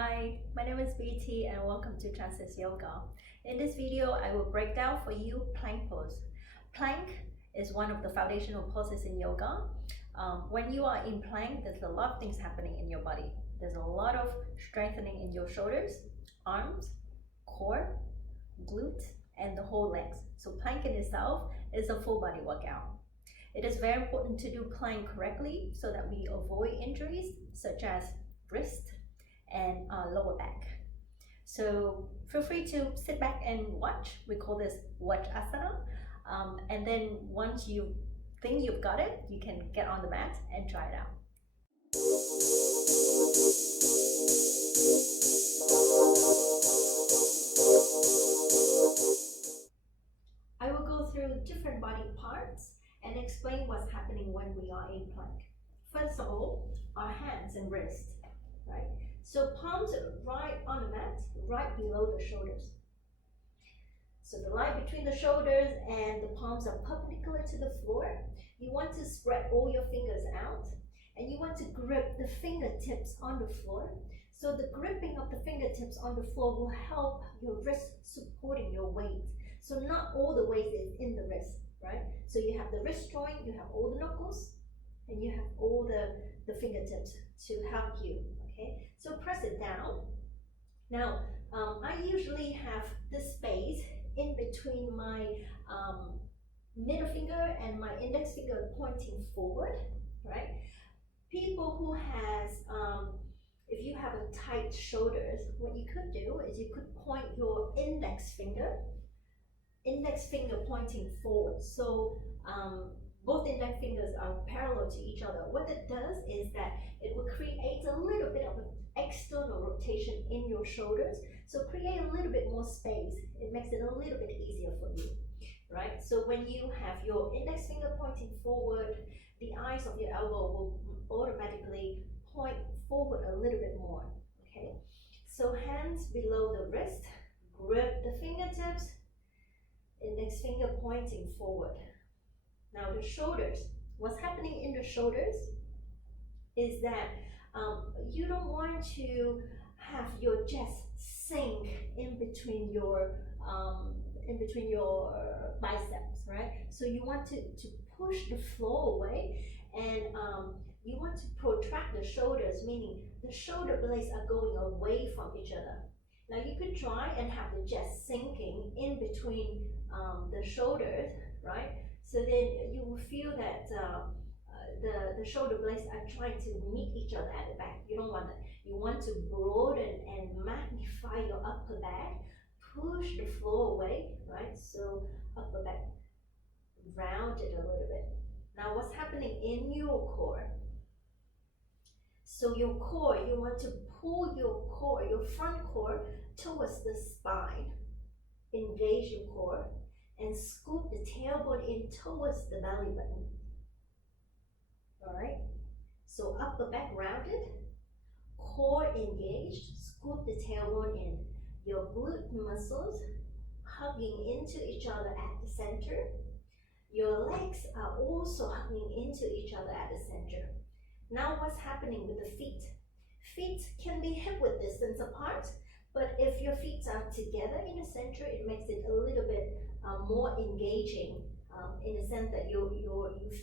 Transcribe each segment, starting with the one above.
Hi, my name is Beetee and welcome to Tran'Sis Yoga. In this video, I will break down for you plank pose. Plank is one of the foundational poses in yoga. When you are in plank, there's a lot of things happening in your body. There's a lot of strengthening in your shoulders, arms, core, glutes, and the whole legs. So plank in itself is a full body workout. It is very important to do plank correctly so that we avoid injuries such as wrist and lower back. So feel free to sit back and watch. We call this Watch-asana. And then once you think you've got it, you can get on the mat and try it out. I will go through different body parts and explain what's happening when we are in plank. First of all, our hands and wrists, right? So palms right on the mat, right below the shoulders. So the line between the shoulders and the palms are perpendicular to the floor. You want to spread all your fingers out and you want to grip the fingertips on the floor. So the gripping of the fingertips on the floor will help your wrist supporting your weight. So not all the weight is in the wrist, right? So you have the wrist joint, you have all the knuckles, and you have all the fingertips to help you, okay? So press it down. Now, I usually have this space in between my middle finger and my index finger pointing forward, right? People who has, if you have a tight shoulders, what you could do is you could point your index finger pointing forward. So both index fingers are parallel to each other. What it does is that it will create a little bit of an external rotation in your shoulders. So create a little bit more space. It makes it a little bit easier for you, right? So when you have your index finger pointing forward, the eyes of your elbow will automatically point forward a little bit more, okay? So hands below the wrist, grip the fingertips, index finger pointing forward. Now the shoulders, what's happening in the shoulders is that you don't want to have your chest sink in between your biceps, right? So you want to push the floor away, and you want to protract the shoulders, meaning the shoulder blades are going away from each other. Now you could try and have the chest sinking in between the shoulders, right? So then you will feel that the shoulder blades are trying to meet each other at the back. You don't want that. You want to broaden and magnify your upper back, push the floor away, right? So upper back, round it a little bit. Now what's happening in your core? So your core, you want to pull your core, your front core towards the spine. Engage your core and scoop the tailbone in towards the belly button. All right, so upper back rounded, core engaged, scoop the tailbone in. Your glute muscles hugging into each other at the center. Your legs are also hugging into each other at the center. Now what's happening with the feet? Feet can be hip width distance apart, but if your feet are together in the center, it makes it a little bit more engaging in the sense that you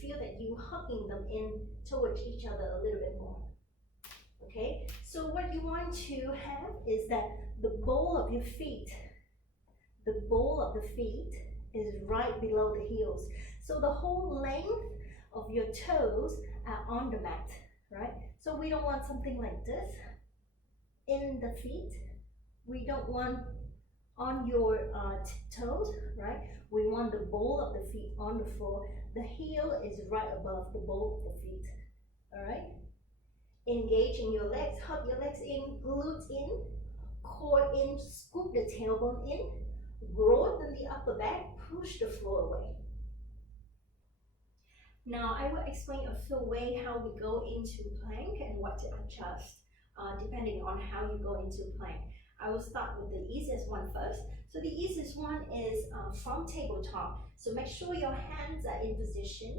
feel that you're hugging them in towards each other a little bit more. Okay, so what you want to have is that the ball of your feet, is right below the heels. So the whole length of your toes are on the mat, right? So we don't want something like this in the feet. We don't want on your toes, right? We want the ball of the feet on the floor. The heel is right above the ball of the feet, all right? Engaging your legs, hug your legs in, glutes in, core in, scoop the tailbone in, broaden the upper back, push the floor away. Now I will explain a few ways how we go into plank and what to adjust depending on how you go into plank. I will start with the easiest one first. So the easiest one is from tabletop. So make sure your hands are in position,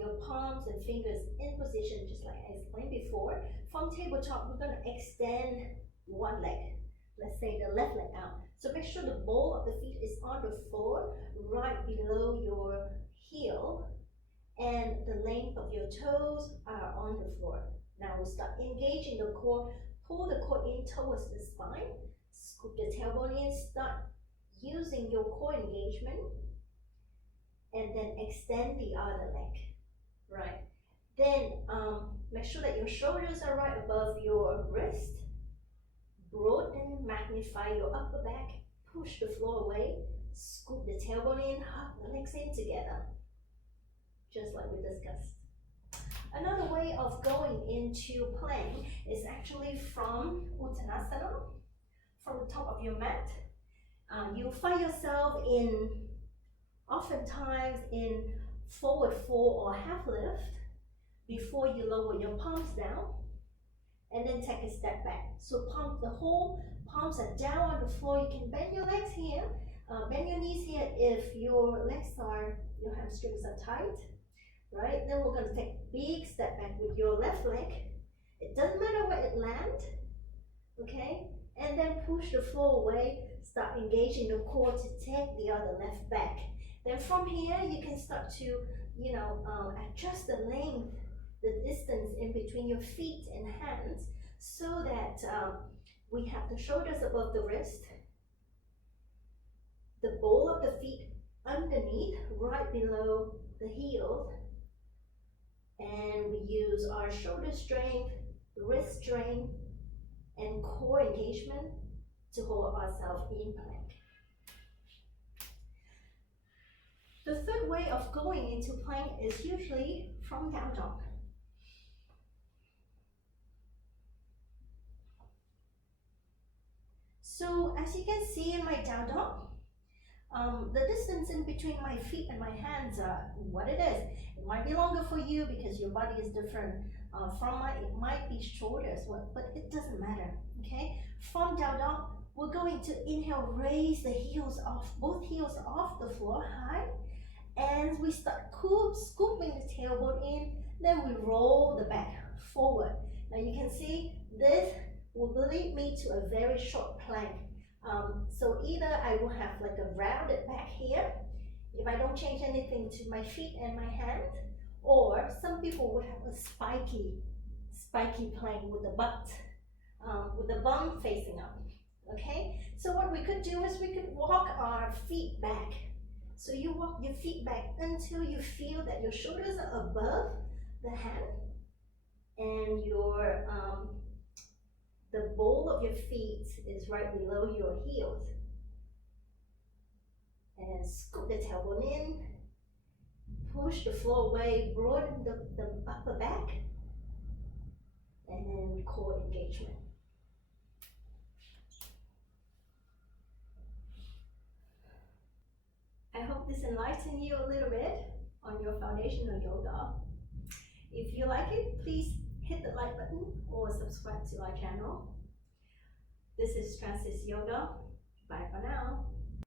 your palms and fingers in position, just like I explained before. From tabletop, we're going to extend one leg. Let's say the left leg out. So make sure the ball of the feet is on the floor, right below your heel, and the length of your toes are on the floor. Now we'll start engaging the core. Pull the core in towards the spine. Scoop the tailbone in. Start using your core engagement. And then extend the other leg. Right. Then make sure that your shoulders are right above your wrist. Broaden, magnify your upper back. Push the floor away. Scoop the tailbone in. Hug the legs in together. Just like we discussed. Another way of going into plank is actually from Uttanasana, from the top of your mat. You'll find yourself in, oftentimes in forward fold or half lift before you lower your palms down and then take a step back. So the whole palms are down on the floor. You can bend your legs here, bend your knees here if your hamstrings are tight. Right, then we're going to take a big step back with your left leg. It doesn't matter where it lands, okay? And then push the floor away, start engaging the core to take the other left back. Then from here, you can start to, adjust the length, the distance in between your feet and hands so that we have the shoulders above the wrist, the ball of the feet underneath, right below the heels. And we use our shoulder strength, wrist strength, and core engagement to hold ourselves in plank. The third way of going into plank is usually from down dog. So as you can see in my down dog, the distance in between my feet and my hands are what it is. It might be longer for you because your body is different. From mine, it might be shorter as well, but it doesn't matter, okay? From down dog, we're going to inhale, raise the heels off, both heels off the floor high, and we start scooping the tailbone in, then we roll the back forward. Now you can see this will lead me to a very short plank. So either I will have like a rounded back here, if I don't change anything to my feet and my hand, or some people would have a spiky plank with the butt, with the bum facing up, okay? So what we could do is we could walk our feet back. So you walk your feet back until you feel that your shoulders are above the hand and your the ball of your feet is right below your heels. And scoop the tailbone in, push the floor away, broaden the upper back, and then core engagement. I hope this enlightened you a little bit on your foundational yoga. If you like it, please hit the like button or subscribe to our channel. This is Tran'Sis Yoga. Bye for now.